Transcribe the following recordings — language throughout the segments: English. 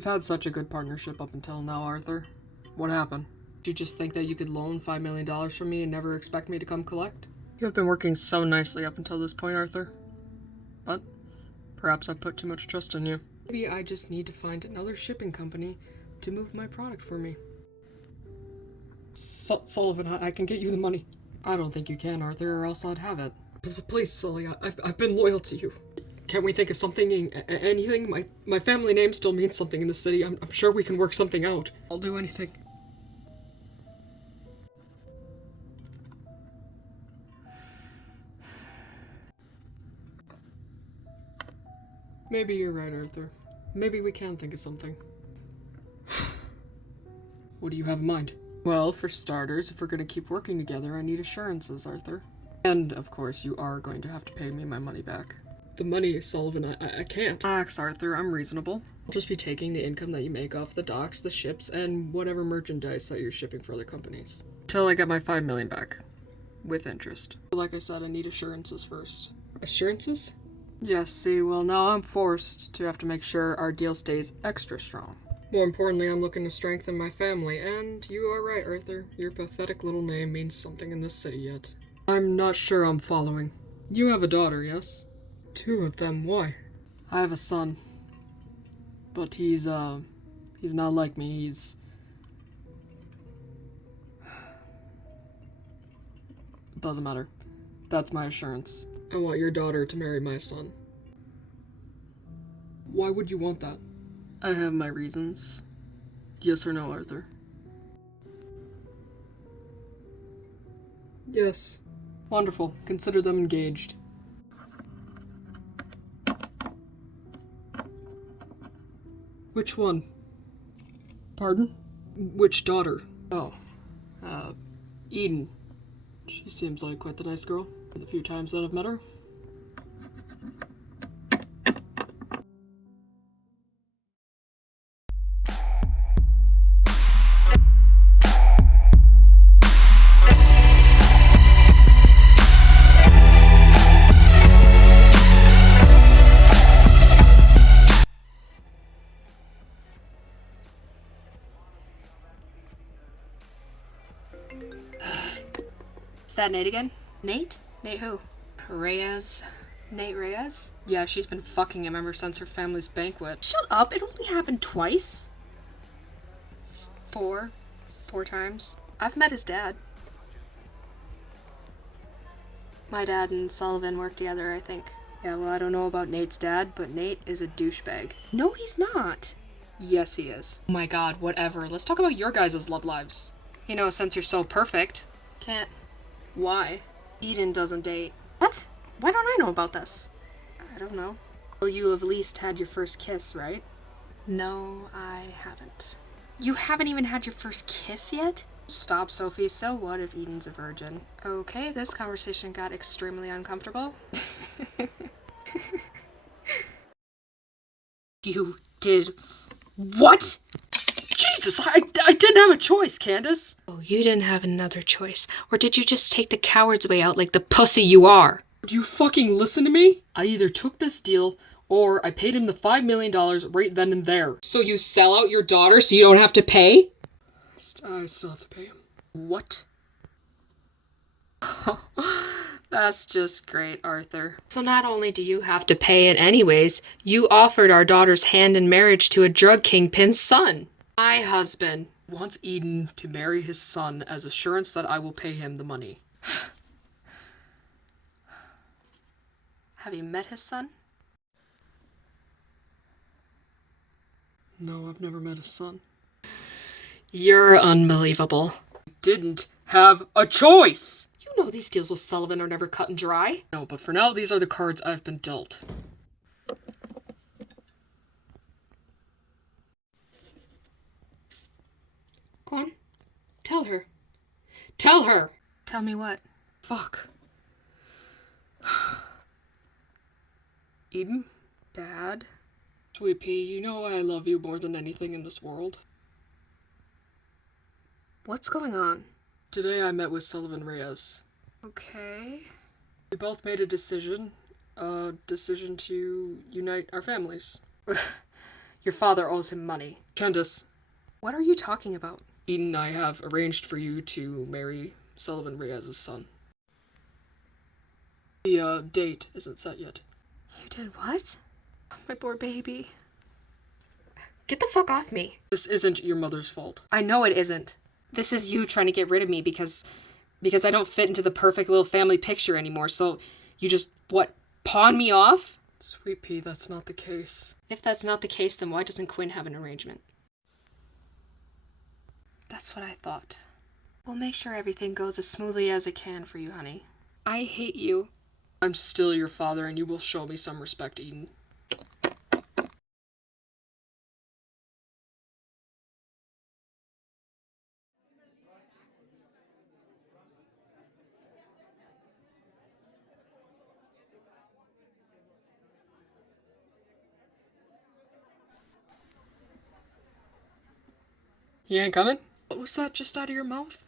We've had such a good partnership up until now, Arthur. What happened? Did you just think that you could loan $5 million from me and never expect me to come collect? You have been working so nicely up until this point, Arthur. But perhaps I put too much trust in you. Maybe I just need to find another shipping company to move my product for me. Sullivan, I can get you the money. I don't think you can, Arthur, or else I'd have it. Please, Sully, I've been loyal to you. Can't we think of something, anything? My family name still means something in the city. I'm sure we can work something out. I'll do anything. Maybe you're right, Arthur. Maybe we can think of something. What do you have in mind? Well, for starters, if we're gonna keep working together, I need assurances, Arthur. And, of course, you are going to have to pay me my money back. The money, Sullivan, I can't. Relax, Arthur, I'm reasonable. I'll just be taking the income that you make off the docks, the ships, and whatever merchandise that you're shipping for other companies. Till I get my $5 million back. With interest. Like I said, I need assurances first. Assurances? Yes, see, well now I'm forced to have to make sure our deal stays extra strong. More importantly, I'm looking to strengthen my family, and you are right, Arthur. Your pathetic little name means something in this city yet. I'm not sure I'm following. You have a daughter, yes? 2 of them, why? I have a son. But he's not like me, he's... It doesn't matter. That's my assurance. I want your daughter to marry my son. Why would you want that? I have my reasons. Yes or no, Arthur? Yes. Wonderful. Consider them engaged. Which one? Pardon? Which daughter? Oh. Eden. She seems like quite the nice girl. The few times that I've met her. Is that Nate again? Nate? Nate who? Reyes? Nate Reyes? Yeah, she's been fucking him ever since her family's banquet. Shut up, it only happened twice. 4 times. I've met his dad. My dad and Sullivan work together, I think. Yeah, well, I don't know about Nate's dad, but Nate is a douchebag. No, he's not. Yes, he is. Oh my god, whatever. Let's talk about your guys' love lives. You know, since you're so perfect. Can't. Why? Eden doesn't date. What? Why don't I know about this? I don't know. Well, you at least had your first kiss, right? No, I haven't. You haven't even had your first kiss yet? Stop, Sophie. So what if Eden's a virgin? Okay, this conversation got extremely uncomfortable. You did what? Jesus, I didn't have a choice, Candace. Oh, you didn't have another choice. Or did you just take the coward's way out like the pussy you are? Do you fucking listen to me? I either took this deal or I paid him the $5 million right then and there. So you sell out your daughter so you don't have to pay? I still have to pay him. What? That's just great, Arthur. So not only do you have to pay it anyways, you offered our daughter's hand in marriage to a drug kingpin's son. My husband Wants Eden to marry his son as assurance that I will pay him the money. Have you met his son? No, I've never met his son. You're unbelievable. Didn't have a choice! You know these deals with Sullivan are never cut and dry. No, but for now, these are the cards I've been dealt. Go on. Tell her. Tell her! Tell me what? Fuck. Eden? Dad? Sweet pea, you know I love you more than anything in this world. What's going on? Today I met with Sullivan Reyes. Okay. We both made a decision to unite our families. Your father owes him money. Candace, What are you talking about? Eden and I have arranged for you to marry Sullivan Reyes' son. The, date isn't set yet. You did what? My poor baby. Get the fuck off me. This isn't your mother's fault. I know it isn't. This is you trying to get rid of me because I don't fit into the perfect little family picture anymore, so you just, pawn me off? Sweet pea, that's not the case. If that's not the case, then why doesn't Quinn have an arrangement? That's what I thought. We'll make sure everything goes as smoothly as it can for you, honey. I hate you. I'm still your father, and you will show me some respect, Eden. He ain't coming? What was that just out of your mouth?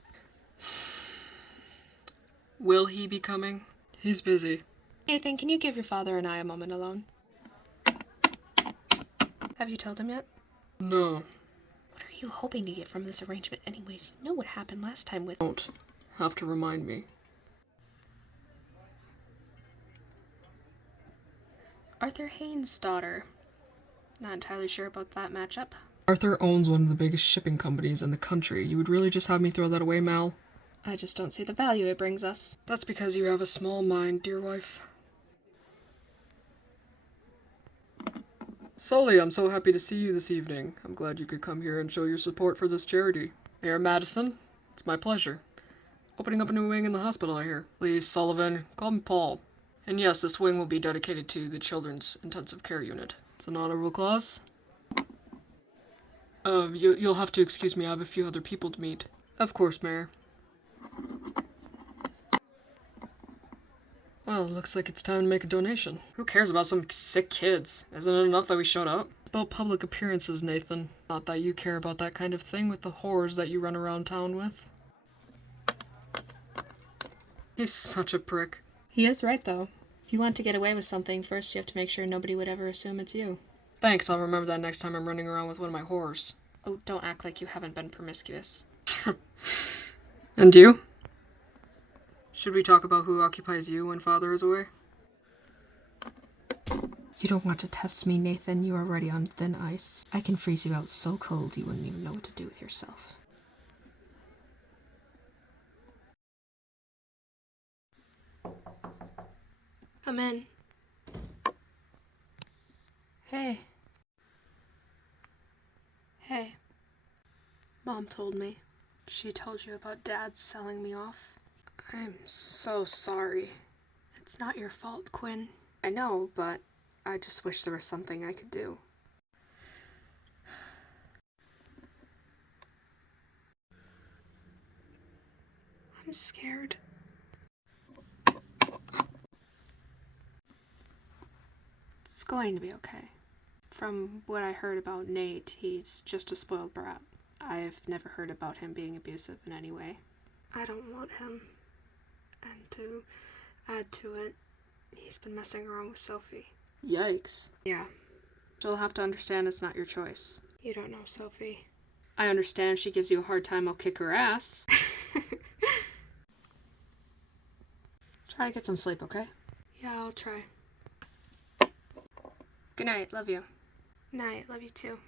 Will he be coming? He's busy. Nathan, can you give your father and I a moment alone? Have you told him yet? No. What are you hoping to get from this arrangement anyways? You know what happened last time with— Don't have to remind me. Arthur Haynes' daughter. Not entirely sure about that matchup. Arthur owns one of the biggest shipping companies in the country. You would really just have me throw that away, Mal? I just don't see the value it brings us. That's because you have a small mind, dear wife. Sully, I'm so happy to see you this evening. I'm glad you could come here and show your support for this charity. Mayor Madison, it's my pleasure. Opening up a new wing in the hospital, I hear. Please, Sullivan, call me Paul. And yes, this wing will be dedicated to the Children's Intensive Care Unit. It's an honorable clause. You'll have to excuse me, I have a few other people to meet. Of course, Mayor. Well, looks like it's time to make a donation. Who cares about some sick kids? Isn't it enough that we showed up? It's about public appearances, Nathan. Not that you care about that kind of thing with the whores that you run around town with. He's such a prick. He is right, though. If you want to get away with something, first you have to make sure nobody would ever assume it's you. Thanks, I'll remember that next time I'm running around with one of my whores. Oh, don't act like you haven't been promiscuous. And you? Should we talk about who occupies you when father is away? You don't want to test me, Nathan. You are already on thin ice. I can freeze you out so cold you wouldn't even know what to do with yourself. Come in. Hey. Hey. Mom told me. She told you about Dad selling me off. I'm so sorry. It's not your fault, Quinn. I know, but I just wish there was something I could do. I'm scared. It's going to be okay. From what I heard about Nate, he's just a spoiled brat. I've never heard about him being abusive in any way. I don't want him. And to add to it, he's been messing around with Sophie. Yikes. Yeah. You'll have to understand it's not your choice. You don't know Sophie. I understand if she gives you a hard time, I'll kick her ass. Try to get some sleep, okay? Yeah, I'll try. Good night, love you. Night, love you too.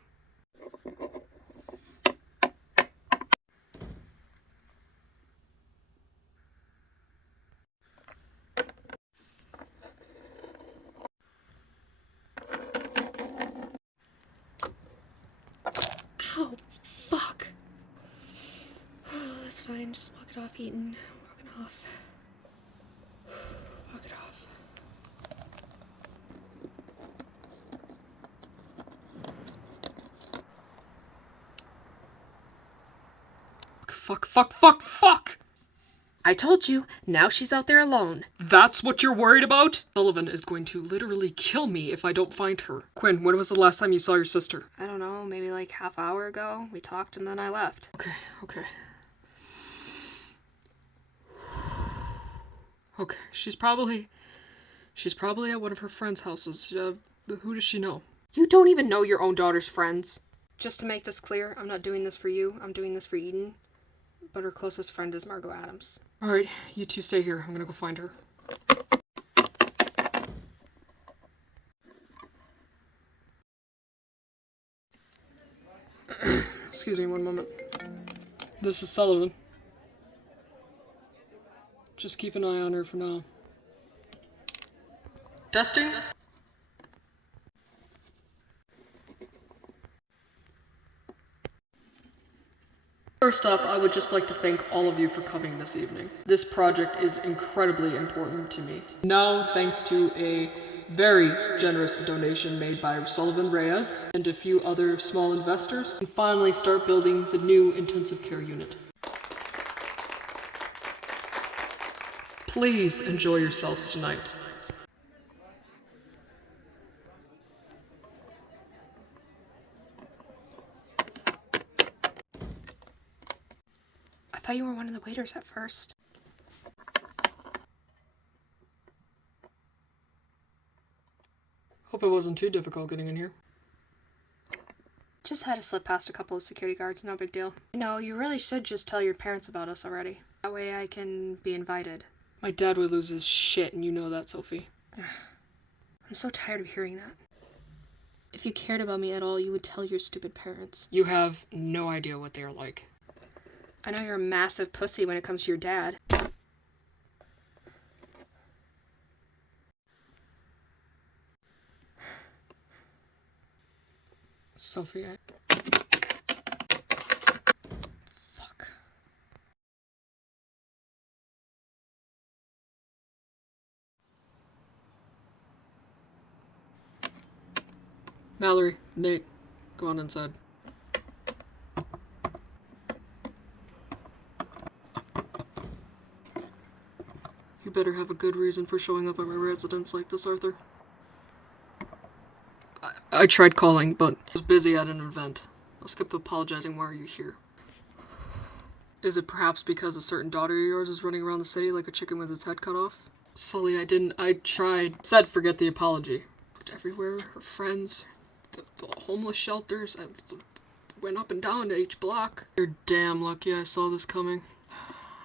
Ow, fuck. Oh, that's fine, just walk it off, Eaton. Walk it off. Walk it off. Fuck! I told you, now she's out there alone. That's what you're worried about? Sullivan is going to literally kill me if I don't find her. Quinn, when was the last time you saw your sister? I don't know, maybe like half hour ago. We talked and then I left. Okay. Okay, she's probably at one of her friends' houses. Who does she know? You don't even know your own daughter's friends. Just to make this clear, I'm not doing this for you. I'm doing this for Eden. But her closest friend is Margot Adams. Alright, you two stay here. I'm gonna go find her. Excuse me one moment. This is Sullivan. Just keep an eye on her for now. Testing? First off, I would just like to thank all of you for coming this evening. This project is incredibly important to me. Now, thanks to a very generous donation made by Sullivan Reyes and a few other small investors, we can finally start building the new intensive care unit. Please enjoy yourselves tonight. I thought you were one of the waiters at first. Hope it wasn't too difficult getting in here. Just had to slip past a couple of security guards, no big deal. No, you really should just tell your parents about us already. That way I can be invited. My dad would lose his shit, and you know that, Sophie. I'm so tired of hearing that. If you cared about me at all, you would tell your stupid parents. You have no idea what they are like. I know you're a massive pussy when it comes to your dad. Sophie, Fuck. Mallory, Nate, go on inside. You better have a good reason for showing up at my residence like this, Arthur. I tried calling, but I was busy at an event. I'll skip the apologizing. Why are you here? Is it perhaps because a certain daughter of yours is running around the city like a chicken with its head cut off? Sully, I tried. Said forget the apology. Looked everywhere, her friends, the homeless shelters. I went up and down to each block. You're damn lucky I saw this coming.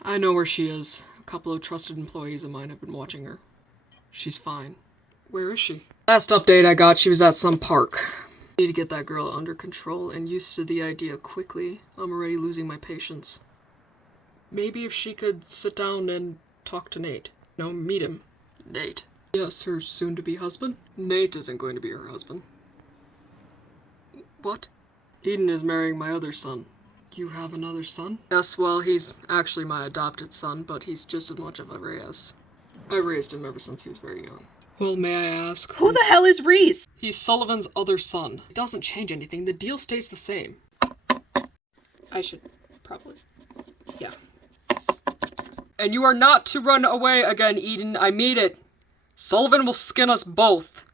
I know where she is. A couple of trusted employees of mine have been watching her. She's fine. Where is she? Last update I got, she was at some park. I need to get that girl under control and used to the idea quickly. I'm already losing my patience. Maybe if she could sit down and talk to Nate. No, meet him. Nate. Yes, her soon-to-be husband. Nate isn't going to be her husband. What? Eden is marrying my other son. You have another son? Yes, well, he's actually my adopted son, but he's just as much of a Reyes. I raised him ever since he was very young. Well, may I ask? Who the hell is Reese? He's Sullivan's other son. It doesn't change anything. The deal stays the same. I should probably... Yeah. And you are not to run away again, Eden. I mean it. Sullivan will skin us both.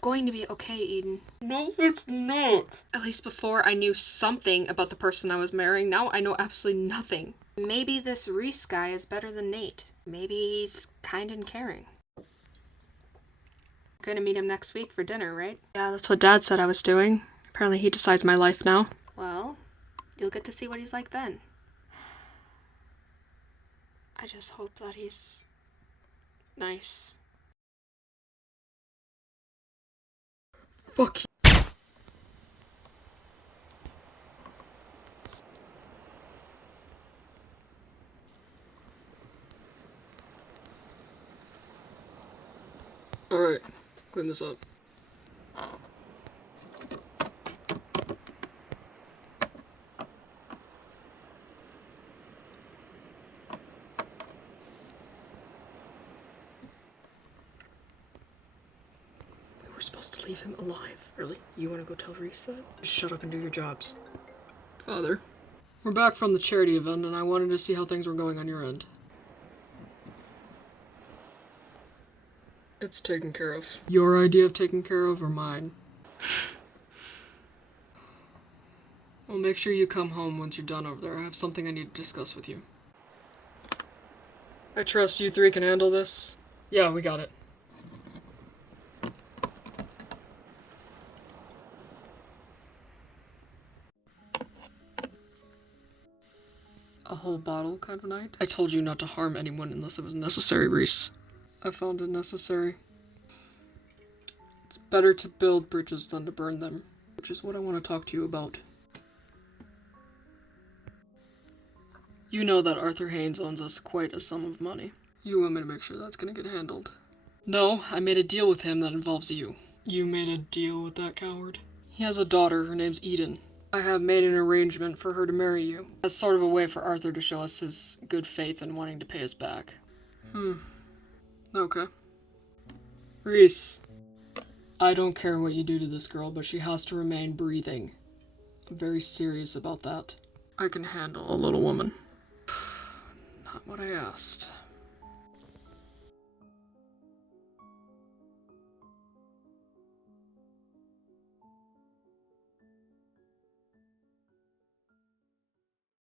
Going to be okay, Eden. No, it's not. At least before I knew something about the person I was marrying, now I know absolutely nothing. Maybe this Reese guy is better than Nate. Maybe he's kind and caring. Gonna meet him next week for dinner, right? Yeah, that's what Dad said I was doing. Apparently he decides my life now. Well, you'll get to see what he's like then. I just hope that he's nice. Fuck you. Alright, clean this up. We were supposed to leave him alive. Really? You want to go tell Reese that? Shut up and do your jobs. Father, we're back from the charity event and I wanted to see how things were going on your end. It's taken care of. Your idea of taken care of or mine? Well, make sure you come home once you're done over there. I have something I need to discuss with you. I trust you three can handle this. Yeah, we got it. A whole bottle kind of night? I told you not to harm anyone unless it was necessary, Reese. I found it necessary. It's better to build bridges than to burn them, which is what I want to talk to you about. You know that Arthur Haynes owns us quite a sum of money. You want me to make sure that's gonna get handled? No, I made a deal with him that involves you. You made a deal with that coward? He has a daughter, her name's Eden. I have made an arrangement for her to marry you, as sort of a way for Arthur to show us his good faith in wanting to pay us back. Okay. Reese, I don't care what you do to this girl, but she has to remain breathing. I'm very serious about that. I can handle a little woman. Not what I asked.